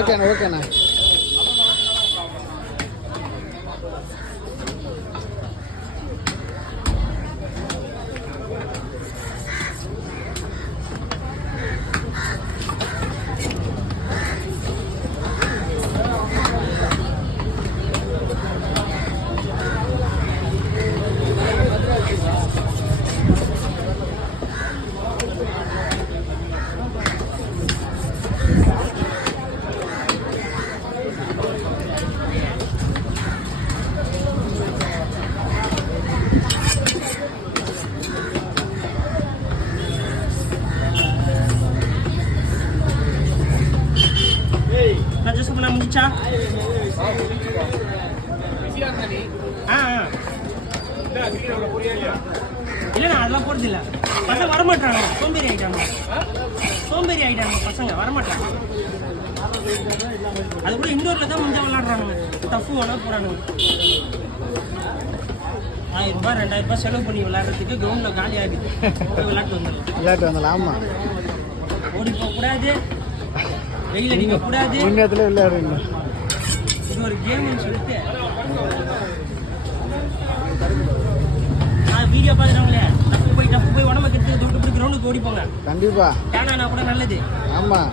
ஓகேண்ணா ஓகேண்ணா. முடிச்சா இல்லைண்ணா அதெல்லாம் போடுறது இல்லை. பசங்க வரமாட்டாங்க, சோம்பேறி ஆகிட்டாங்க பசங்க வரமாட்டாங்க. அது கூட இண்டோரில் தான் முடிஞ்சா விளாட்றானுங்க. டஃப்பு வேணா போகிறானுங்க. 1000 ரூபாய் 2000 ரூபாய் செலவு பண்ணி விளையாடுறதுக்கு கிரவுண்டில் காலி ஆகுது. போய் விளையாட்டு வந்துடலாம். ஆமாம், ஓடி போகக்கூடாது, வெயில் அடிக்கக்கூடாது, விளையாடுங்க. இது ஒரு கேம்னு சொல்லிட்டு வீடியோ பார்க்குறவங்களே டப்பு போய் உடம்பு கெடுத்து கிரவுண்டுக்கு ஓடி போங்க. கண்டிப்பா ஏன்னா கூட நல்லது. ஆமாம்.